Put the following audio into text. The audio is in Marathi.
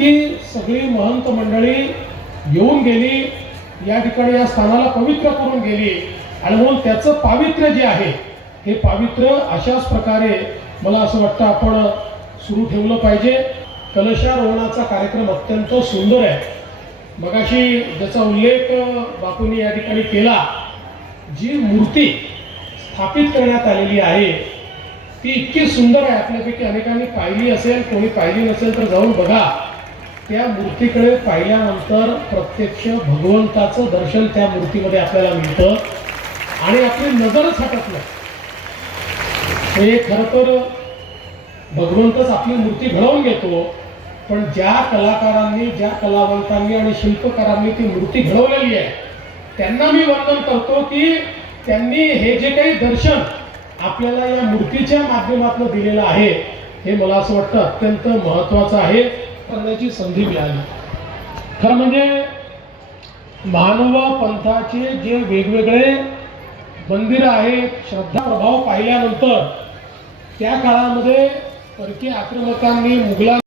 ही सगळी महंत मंडळी येऊन गेली या ठिकाणी या स्थानाला पवित्र करून गेली. आणि म्हणून त्याचं पावित्र्य जे आहे हे पावित्र्य अशाच प्रकारे मला असं वाटतं आपण सुरू ठेवलं पाहिजे. कलशारोहणाचा कार्यक्रम अत्यंत सुंदर आहे. मगाशी ज्याचा उल्लेख बापूंनी या ठिकाणी केला जी मूर्ती स्थापित करण्यात आलेली आहे ती इतकी सुंदर आहे. आपल्यापैकी अनेकांनी पाहिली असेल कोणी पाहिली नसेल तर जाऊन बघा. त्या मूर्तीकडे पाहिल्यानंतर प्रत्यक्ष भगवंताचं दर्शन त्या मूर्तीमध्ये आपल्याला मिळतं. आणि आपली नजरच हटत नाही. हे खरं तर भगवंतच आपली मूर्ती घडवून घेतो. पण ज्या कलाकारांनी ज्या कलावंतांनी आणि शिल्पकारांनी ती मूर्ती घडवलेली आहे त्यांना मी वंदन करतो की त्यांनी हे जे काही दर्शन आपल्याला या मूर्तीच्या माध्यमातून दिलेलं आहे हे मला असं वाटतं अत्यंत महत्त्वाचं आहे. करण्याची संधी मिळाली. खरं म्हणजे महानुभाव पंथाचे जे वेगवेगळे मंदिरं आहेत श्रद्धा प्रभाव पाहिल्यानंतर त्या काळामध्ये परकीय आक्रमकांनी मुघलां